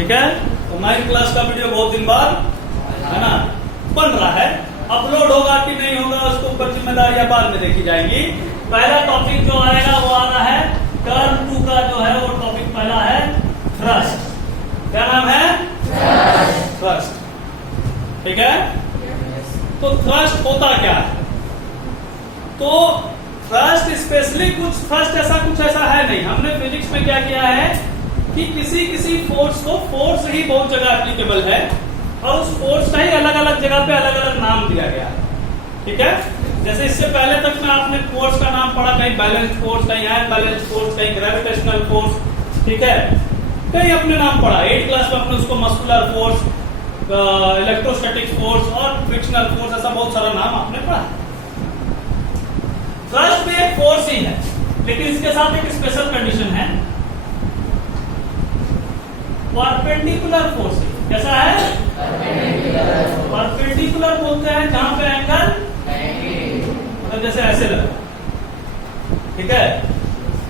ठीक है। तो 9 क्लास का वीडियो बहुत दिन बाद है ना बन रहा है, अपलोड होगा कि नहीं होगा उसको ऊपर जिम्मेदारियां बाद में देखी जाएंगी। पहला टॉपिक जो आएगा वो आ रहा है टर्म 2 का जो है वो टॉपिक पहला है थ्रस्ट। क्या नाम है? थ्रस्ट। ठीक है। तो थ्रस्ट होता क्या है? तो थ्रस्ट स्पेशली थ्रस्ट कुछ ऐसा है नहीं। हमने फिजिक्स में क्या किया है कि किसी फोर्स को फोर्स ही बहुत जगह एप्लीकेबल है और उस फोर्स का ही अलग अलग जगह पे अलग अलग नाम दिया गया है। ठीक है। जैसे इससे पहले तक में आपने फोर्स का नाम पढ़ा, कहीं बैलेंस फोर्स, कहीं अनबैलेंस फोर्स, कहीं ग्रेविटेशनल फोर्स। ठीक है। कहीं अपने नाम पढ़ा। 8 क्लास में अपने उसको मस्कुलर फोर्स, इलेक्ट्रोस्टैटिक फोर्स और फ्रिक्शनल फोर्स, ऐसा बहुत सारा नाम आपने पढ़ा। थ्रस्ट भी एक फोर्स ही है, लेकिन इसके साथ एक स्पेशल कंडीशन है, परपेंडिकुलर फोर्स। कैसा है? परपेंडिकुलर बोलते हैं जहां पे एंगल मतलब जैसे ऐसे लगा। ठीक है।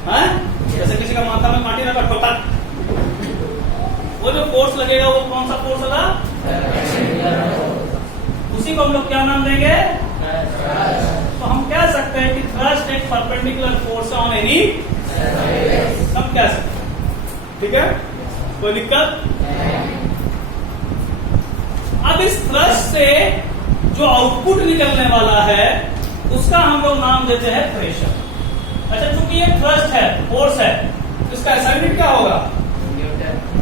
हाँ? जैसे किसी का माथा में कांटी रखा ठोका, वो जो फोर्स लगेगा वो कौन सा फोर्स होगा? उसी को हम लोग क्या नाम देंगे? तो हम कह सकते हैं कि थ्रस्ट एक परपेंडिकुलर फोर्स ऑन एनी, हम कह सकते हैं। ठीक है। कोई दिक्कत? अब इस थ्रस्ट से जो आउटपुट निकलने वाला है उसका हम लोग नाम देते हैं प्रेशर। अच्छा, चूंकि ये थ्रस्ट है, फोर्स है, तो इसका SI यूनिट क्या होगा?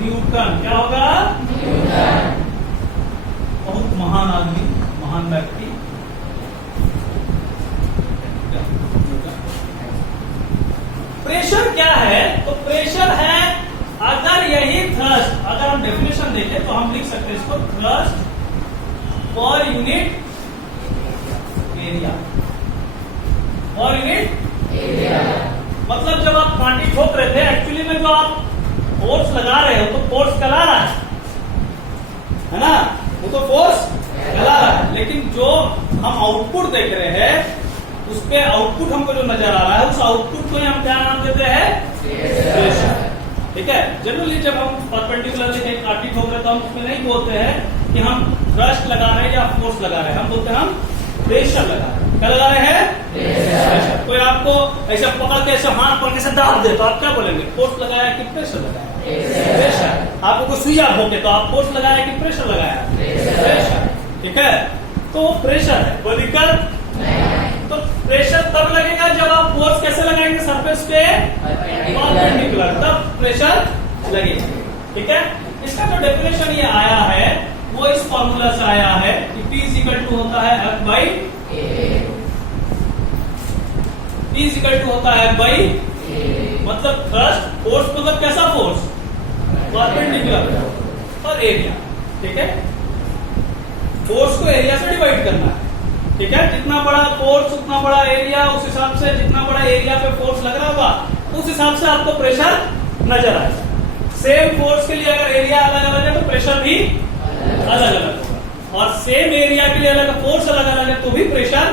न्यूटन। क्या होगा? न्यूटन। बहुत महान आदमी, महान व्यक्ति प्रेशर क्या है? तो प्रेशर है, अगर यही थ्रस्ट, अगर हम डेफिनेशन देखें तो हम लिख सकते हैं इसको thrust per unit area. Per unit area मतलब जब आप कांटी ठोक रहे थे, एक्चुअली में जो आप फोर्स लगा रहे हो तो फोर्स चला रहा है ना, वो तो फोर्स चला रहा है, लेकिन जो हम आउटपुट देख रहे हैं उसके आउटपुट हमको जो नजर आ रहा है उस आउटपुट को हम क्या नाम देते हैं? प्रेशर। ठीक है। जनरली जब हम परपेंडिकुलरली कहीं कांटी ठोक रहे तो हम उसमें नहीं बोलते हैं कि हम थ्रस्ट लगा रहे हैं या फोर्स लगा रहे हैं, हम बोलते हैं हम प्रेशर लगा रहे हैं। क्या लगा रहे हैं? प्रेशर। कोई आपको ऐसा पकड़ के ऐसे हाथ पकड़ के दाब दे तो आप क्या बोलेंगे? फोर्स लगाया कि प्रेशर लगाया? प्रेशर। आपको कोई सुइया भोंके तो आप फोर्स लगाया कि प्रेशर लगाया? प्रेशर। ठीक है। तो प्रेशर है, कोई दिक्कत? तो प्रेशर तब लगेगा जब आप फोर्स कैसे लगाएंगे? सरफेस पे परपेंडिकुलर, तब प्रेशर लगेगा। ठीक है। इसका जो डेफिनेशन ये आया है वो इस फॉर्मूला से आया है कि P इक्वल टू होता है F by A। P equal to होता है F बाई A, मतलब थ्रस्ट फोर्स, मतलब कैसा फोर्स? परपेंडिकुलर और एरिया। ठीक है। फोर्स को एरिया से डिवाइड करना है। ठीक है। जितना बड़ा फोर्स उतना बड़ा एरिया, उस हिसाब से जितना बड़ा एरिया पे फोर्स लग रहा होगा उस हिसाब से आपको प्रेशर नजर आएगा। सेम फोर्स के लिए अगर एरिया अलग अलग है तो प्रेशर भी अलग अलग होगा, और सेम एरिया के लिए अलग फोर्स अलग अलग है तो भी प्रेशर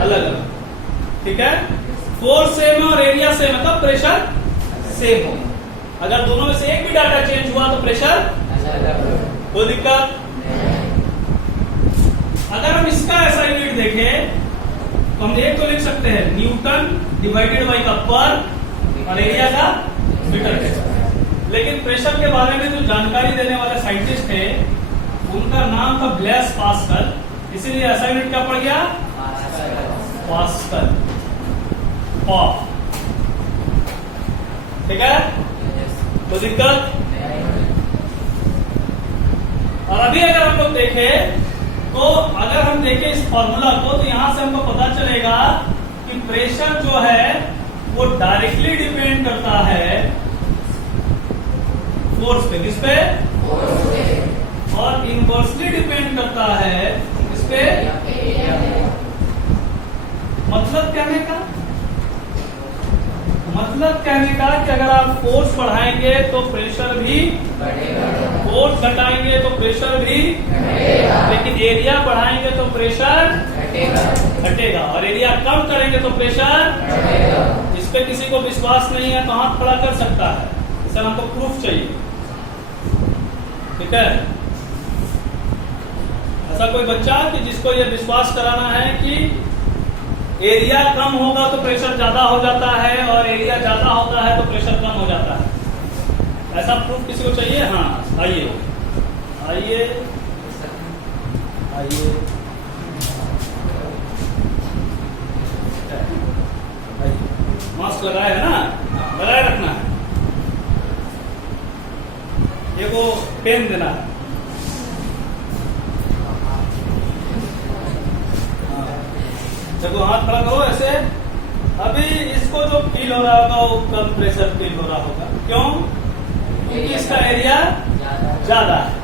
अलग अलग। ठीक है। फोर्स सेम है और एरिया सेम है तब प्रेशर सेम होगा। अगर दोनों में से एक भी डाटा चेंज हुआ तो प्रेशर कोई दिक्कत? अगर हम इसका SI यूनिट देखें तो हम एक तो लिख सकते हैं न्यूटन डिवाइडेड बाई का पर और एरिया का मीटर। लेकिन प्रेशर के बारे में जो जानकारी देने वाले साइंटिस्ट थे उनका नाम था ब्लेस पास्कल, इसीलिए SI यूनिट क्या पड़ गया? पास्कल। ठीक है। तो दिक्कत? और अभी अगर हम लोग देखें तो अगर हम देखें इस फॉर्मूला को तो यहां से हमको पता चलेगा कि प्रेशर जो है वो डायरेक्टली डिपेंड करता है फोर्स पे। किस पे? फोर्स पे। और इनवर्सली डिपेंड करता है किस पे? मतलब कहने का कि अगर आप फोर्स बढ़ाएंगे तो प्रेशर भी बढ़ेगा, फोर्स घटाएंगे तो प्रेशर भी घटेगा, लेकिन एरिया बढ़ाएंगे तो प्रेशर घटेगा और एरिया कम करेंगे तो प्रेशर बढ़ेगा। इस पे किसी को विश्वास नहीं है तो हाथ खड़ा कर सकता है, सर हमको प्रूफ चाहिए। ठीक है। ऐसा कोई बच्चा कि जिसको ये विश्वास कराना है कि एरिया कम होगा तो प्रेशर ज्यादा हो जाता है और एरिया ज्यादा होता है तो प्रेशर कम हो जाता है, ऐसा प्रूफ किसी को चाहिए? हाँ, आइए आइए आइए मास्क लगाए है ना, लगाए रखना है। ये वो पेन देना है। देखो हाथ खड़ा करो ऐसे। अभी इसको जो फील हो रहा होगा वो कम प्रेशर फील हो रहा होगा। क्यों? क्योंकि इसका एरिया ज्यादा है।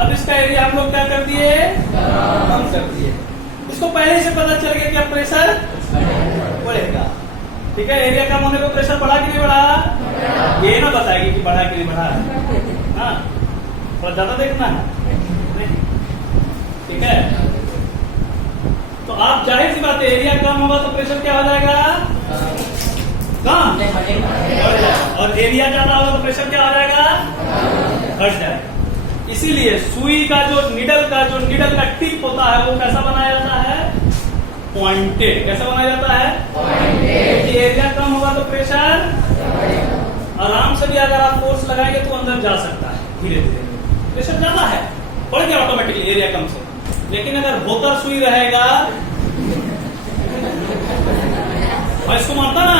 अब इसका एरिया हम लोग क्या कर दिए? कम कर दिए। इसको पहले से पता चल गया कि अब प्रेशर बढ़ेगा। ठीक है, एरिया कम होने पर प्रेशर बढ़ा कि नहीं बढ़ा? ये ना बताएगी कि बढ़ा कि नहीं बढ़ा। हाँ, थोड़ा ज्यादा देखना है। ठीक है, तो आप जाहिर सी बात है एरिया कम होगा तो प्रेशर क्या हो जाएगा? कम बढ़ जाएगा। और एरिया ज्यादा होगा तो प्रेशर क्या हो जाएगा? घट जाएगा। इसीलिए सुई का जो नीडल का टिप होता है वो कैसा बनाया जाता है? पॉइंटेड। कैसा बनाया जाता है? पॉइंटेड। एरिया कम होगा तो प्रेशर आराम से भी अगर आप फोर्स लगाएंगे तो अंदर जा सकता है धीरे धीरे। प्रेशर ज्यादा है, बढ़ गया ऑटोमेटिकली एरिया कम से। लेकिन अगर भोतर सुई रहेगा, मैं इसको मारता ना,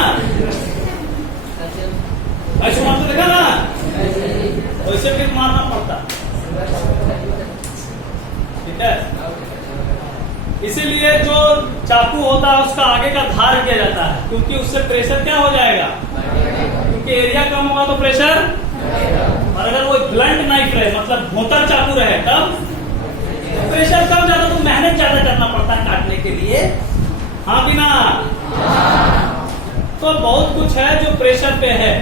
ऐसे मारते देखा ना, वैसे फिर मारना पड़ता। ठीक है, इसीलिए जो चाकू होता है उसका आगे का धार किया जाता है, क्योंकि उससे प्रेशर क्या हो जाएगा? क्योंकि एरिया कम होगा तो प्रेशर, और अगर वो ब्लंट नाइफ रहे मतलब भोतर चाकू रहे तब प्रेशर कम ज्यादा, तो मेहनत ज्यादा करना पड़ता है काटने के लिए। हाँ कि ना? तो बहुत कुछ है जो प्रेशर पे है।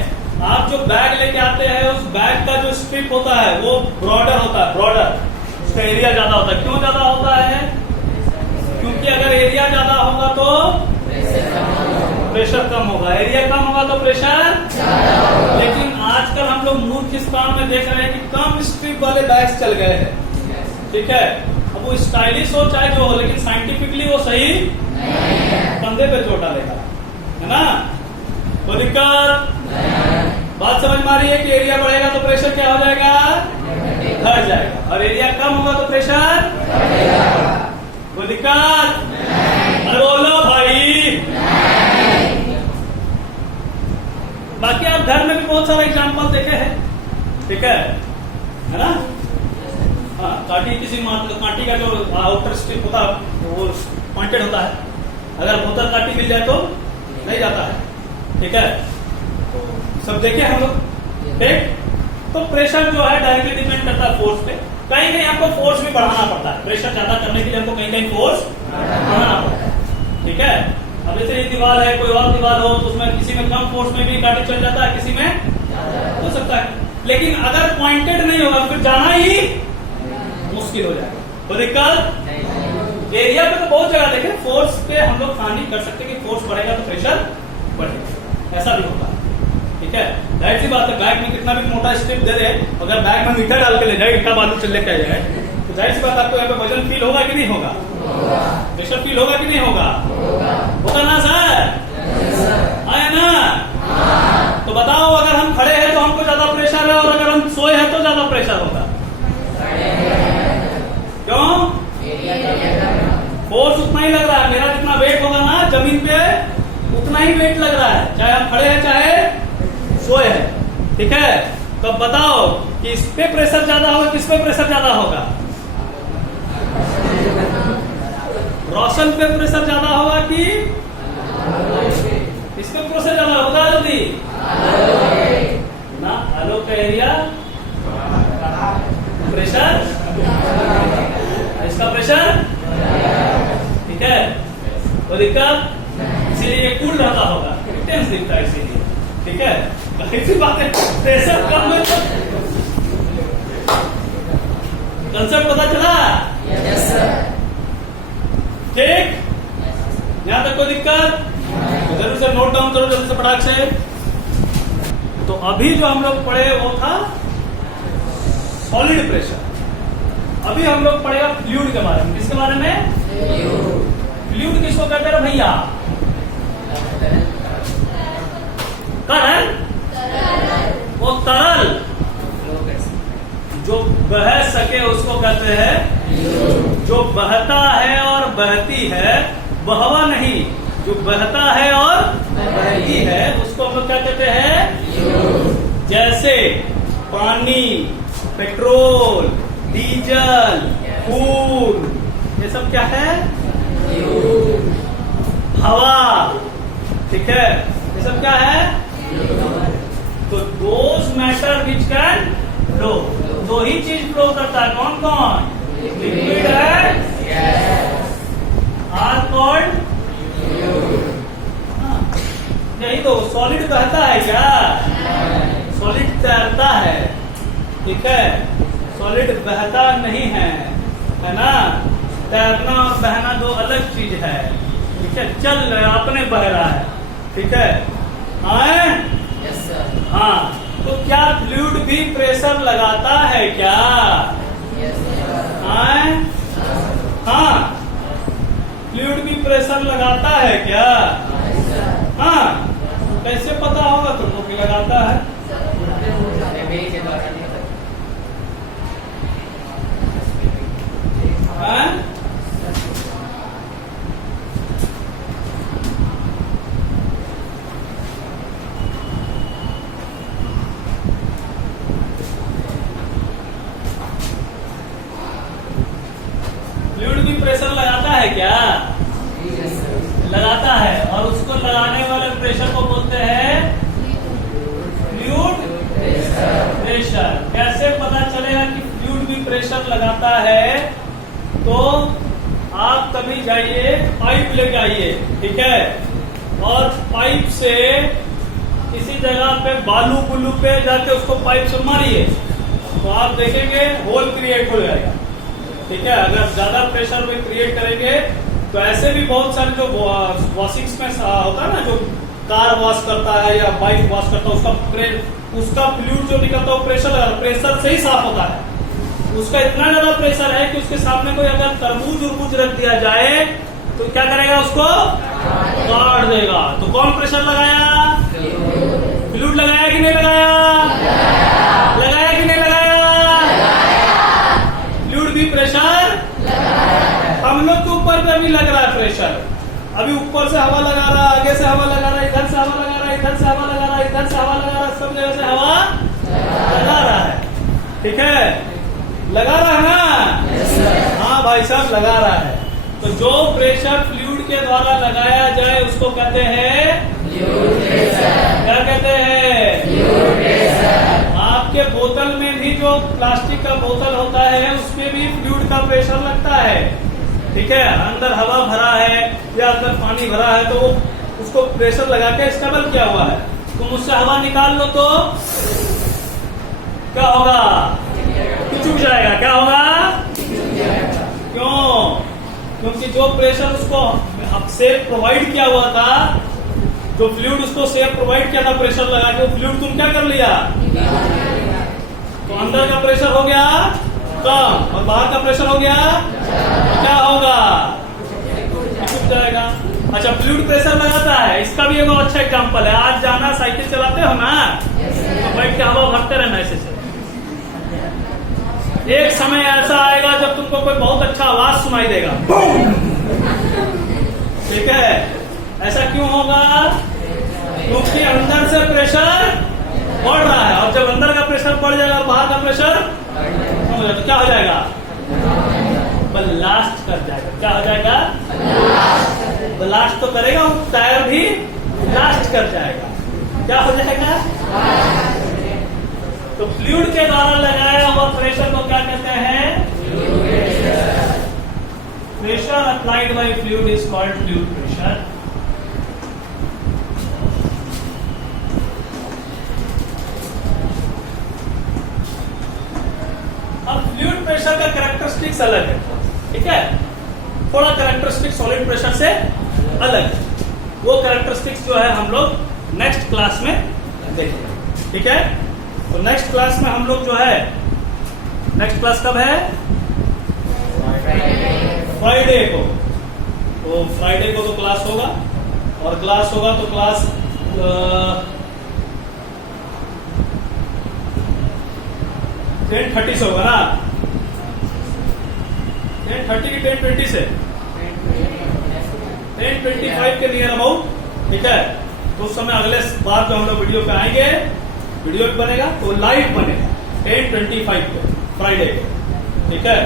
आप जो बैग लेके आते हैं उस बैग का जो स्ट्रिप होता है वो ब्रॉडर होता है, ब्रॉडर, उसका एरिया ज्यादा होता है। क्यों ज्यादा होता है? क्योंकि अगर एरिया ज्यादा होगा तो प्रेशर कम होगा, एरिया कम होगा तो प्रेशर। लेकिन आजकल हम लोग मूर्ख इस काम में देख रहे हैं कि कम स्ट्रिप वाले बैग्स चल गए हैं। ठीक है, अब वो स्टाइलिश हो चाहे जो हो, लेकिन साइंटिफिकली वो सही कंधे पे चोट डालेगा, है ना? तो दिक्कत बात समझ में आ रही है कि एरिया बढ़ेगा तो प्रेशर क्या हो जाएगा? घट जाएगा। और एरिया कम होगा तो प्रेशर कोई दिक्कत? अरे बोलो भाई। बाकी आप घर में भी बहुत सारे एग्जाम्पल देखे हैं। ठीक है ना? हाँ, काटी किसी कांटी का जो आउटर स्ट्रिप होता है वो पॉइंटेड होता है। अगर भोतर काटी मिल जाए तो नहीं जाता है। ठीक है, सब देखे हम लोग। ठीक, तो प्रेशर जो है डायरेक्टली डिपेंड करता है फोर्स पे। कहीं कहीं हमको फोर्स भी बढ़ाना पड़ता है। प्रेशर ज्यादा करने के लिए हमको कहीं कहीं फोर्स बढ़ाना पड़ता है। ठीक है, अब जैसे ये दीवार है, कोई और दीवार हो तो उसमें किसी में कम फोर्स में भी काटे चल जाता है, किसी में हो सकता है। लेकिन अगर पॉइंटेड नहीं होगा फिर जाना ही मुश्किल हो जाएगा। तो दिक्कत एरिया पे तो बहुत जगह देखे फोर्स पे हम लोग कहानी कर सकते कि फोर्स बढ़ेगा तो प्रेशर बढ़ेगा, ऐसा भी होता है। ठीक है, जाहिर सी बात है बैग में कितना भी मोटा स्ट्रिप दे दे, अगर बैग में मीठा डाल के ले जाए, ईटा बालू चल लेके जाए, तो जाहिर सी बात आपको यहाँ पे वजन फील होगा कि नहीं होगा? प्रेशर फील होगा कि नहीं होगा? होगा ना सर? आया ना? तो बताओ, अगर हम खड़े हैं तो हमको ज्यादा प्रेशर है, और अगर हम सोए हैं तो ज्यादा प्रेशर होगा। क्यों? फोर्स उतना ही लग रहा है। मेरा जितना वेट होगा ना जमीन पे उतना ही वेट लग रहा है, चाहे हम खड़े हैं चाहे सोए हैं। ठीक है, तो बताओ कि इस पे प्रेशर ज्यादा होगा, किस पे प्रेशर ज्यादा होगा? रोशन पे प्रेशर ज्यादा होगा कि इस पे प्रेशर ज्यादा होगा? जल्दी ना, आलो का एरिया प्रेशर, इसका प्रेशर। ठीक है, तो दिक्कत इसीलिए ये कूल रहता होगा, टेंस दिखता है इसीलिए। ठीक है, ऐसी बात है, प्रेशर कम है तो कंसेप्ट पता चला? Yes sir. ठीक, यहां तक कोई दिक्कत? जरूर से नोट डाउन करो जल्दी से फटाक से। तो अभी जो हम लोग पढ़े वो था सॉलिड प्रेशर। अभी हम लोग पढ़ेगा फ्लूइड के बारे में। किसके बारे में? फ्लूइड किसको कहते हैं भैया? तरल। वो तरल जो बह सके उसको कहते हैं। जो बहता है और बहती है, बहवा नहीं, जो बहता है और बहती है उसको हम लोग क्या कहते हैं? जैसे पानी, पेट्रोल, डीजल, फूल, ये सब क्या है? हवा। ठीक है, ये सब क्या है? तो those matter which can flow, दो ही चीज फ्लो करता है। कौन कौन? Liquid and are called. यही तो सॉलिड बहता है क्या? सॉलिड तैरता है। ठीक है, सॉलिड बहता नहीं है, है ना? तैरना और बहना दो अलग चीज है। ठीक है, चल रहा है, अपने बह रहा है। ठीक है, आए? Yes sir. हाँ, तो क्या फ्लूइड भी प्रेशर लगाता है क्या? Yes sir. आए? हाँ, फ्लूइड भी प्रेशर लगाता है क्या? हाँ, कैसे पता होगा तुमको कि लगाता है? हाँ? फ्लूइड भी प्रेशर लगाता है क्या? लगाता है, और उसको लगाने वाले प्रेशर को बोलते हैं फ्लूइड प्रेशर। कैसे पता चलेगा कि फ्लूइड भी प्रेशर लगाता है? तो आप कभी जाइए, पाइप लेके आइए, ठीक है, और पाइप से किसी जगह पे बालू बुलू पे जाके उसको पाइप से मारिए, तो आप देखेंगे होल क्रिएट हो जाएगा। ठीक है, अगर ज्यादा प्रेशर में क्रिएट करेंगे तो ऐसे भी बहुत सारे जो वॉशिंग्स में होता है ना, जो कार वॉश करता है या बाइक वॉश करता है, उसका फ्लूइड जो निकलता है वो प्रेशर से ही साफ होता है। उसका इतना ज्यादा प्रेशर है कि उसके सामने कोई अगर तरबूज उर्बूज रख दिया जाए तो क्या करेगा? उसको काट देगा। तो कौन प्रेशर लगाया? फ्लूइड लगाया कि नहीं लगाया? लगाया कि नहीं लगाया? फ्लूइड भी प्रेशर। हम लोग के ऊपर पे भी लग रहा है प्रेशर। अभी ऊपर से हवा लगा रहा है, आगे से हवा लगा रहा है, इधर से हवा लगा रहा है, इधर से हवा लगा रहा है, इधर से हवा लगा रहा है, सब जगह से हवा लगा रहा है। ठीक है, लगा रहा है ना? yes, हाँ भाई साहब, लगा रहा है। तो जो प्रेशर फ्लूइड के द्वारा लगाया जाए उसको कहते हैं फ्लूइड प्रेशर। क्या कहते हैं? Fluid pressure. आपके बोतल में भी जो प्लास्टिक का बोतल होता है उसमें भी फ्लूइड का प्रेशर लगता है। ठीक है, अंदर हवा भरा है या अंदर पानी भरा है तो उसको प्रेशर लगा के स्टेबल किया हुआ है। तुम उससे हवा निकाल लो तो क्या होगा? चुक जाएगा। क्या होगा? क्यों? क्योंकि जो प्रेशर उसको सेफ प्रोवाइड किया हुआ था, जो फ्लूइड उसको सेफ प्रोवाइड किया था प्रेशर लगा के, वो फ्लूइड तुम क्या कर लिया? तो अंदर का प्रेशर हो गया कम और बाहर का प्रेशर हो गया, क्या होगा? चुक जाएगा। अच्छा, फ्लूइड प्रेशर लगाता है, इसका भी एक अच्छा एग्जांपल है। आज जाना, साइकिल चलाते हो ना, तो बैठ के हवा भरते रहना ऐसे से। एक समय ऐसा आएगा जब तुमको कोई बहुत अच्छा आवाज सुनाई देगा, ठीक है? ऐसा क्यों होगा? क्योंकि अंदर से प्रेशर बढ़ रहा है, और जब अंदर का प्रेशर बढ़ जाएगा और बाहर का प्रेशर कम हो जाएगा तो क्या हो जाएगा? ब्लास्ट कर जाएगा। क्या हो जाएगा? ब्लास्ट तो करेगा, टायर भी ब्लास्ट कर जाएगा। क्या हो जाएगा? तो फ्लूइड के द्वारा लगाया हुआ प्रेशर को क्या कहते हैं? Pressure applied by fluid is called fluid pressure. अब फ्लूइड प्रेशर का कैरेक्टरिस्टिक्स अलग है, ठीक है? थोड़ा कैरेक्टरिस्टिक्स सॉलिड प्रेशर से अलग है। वो कैरेक्टरिस्टिक्स जो है हम लोग नेक्स्ट क्लास में देखेंगे, ठीक है? तो नेक्स्ट क्लास में हम लोग जो है नेक्स्ट क्लास कब है? फ्राइडे को। तो फ्राइडे को तो क्लास होगा, और क्लास होगा तो क्लास 10:30 से होगा ना? 10:30 की 10:20 से 10:25 के नियर अबाउट, ठीक है। तो उस समय अगले बार जो हम लोग वीडियो पे आएंगे, वीडियो भी बनेगा तो लाइव बनेगा 10:25 को फ्राइडे को, ठीक है।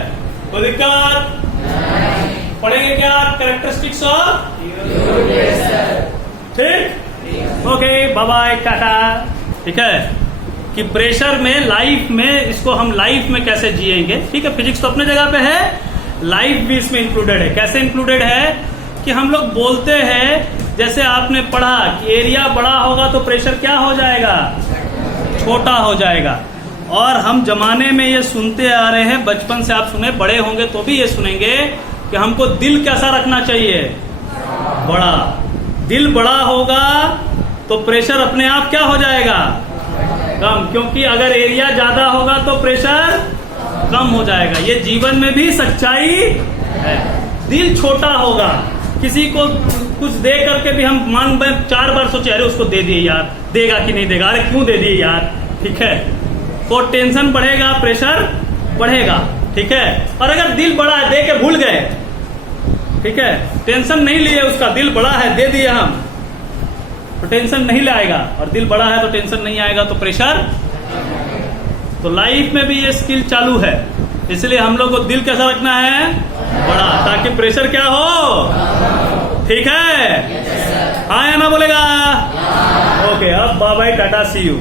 कोई दिक्कत? पढ़ेंगे क्या? कैरेक्टरिस्टिक्स ऑफ, ठीक, ओके, बाय बाय, टाटा, ठीक है। कि प्रेशर में, लाइफ में, इसको हम लाइफ में कैसे जिएंगे, ठीक है। फिजिक्स तो अपने जगह पे है, लाइफ भी इसमें इंक्लूडेड है। कैसे इंक्लूडेड है कि हम लोग बोलते हैं, जैसे आपने पढ़ा कि एरिया बड़ा होगा तो प्रेशर क्या हो जाएगा? छोटा हो जाएगा। और हम जमाने में ये सुनते आ रहे हैं, बचपन से आप सुने, बड़े होंगे तो भी ये सुनेंगे कि हमको दिल कैसा रखना चाहिए? बड़ा। दिल बड़ा होगा तो प्रेशर अपने आप क्या हो जाएगा? कम, क्योंकि अगर एरिया ज्यादा होगा तो प्रेशर कम हो जाएगा। ये जीवन में भी सच्चाई है। दिल छोटा होगा, किसी को कुछ दे करके भी हम मान 4 बार सोचे, अरे उसको दे दिए यार, देगा कि नहीं देगा, अरे क्यों दे दिए यार, ठीक है। तो टेंशन बढ़ेगा, प्रेशर बढ़ेगा, ठीक है। और अगर दिल बड़ा है, दे के भूल गए, ठीक है, टेंशन नहीं लिए, उसका दिल बड़ा है, दे दिए हम, तो टेंशन नहीं लाएगा। और दिल बड़ा है तो टेंशन नहीं आएगा, तो प्रेशर। तो लाइफ में भी ये स्किल चालू है, इसलिए हम लोग को दिल कैसा रखना है? बड़ा, ताकि प्रेशर क्या हो, ठीक है। हाँ या ना बोलेगा? ओके, अब bye bye, tata, see you.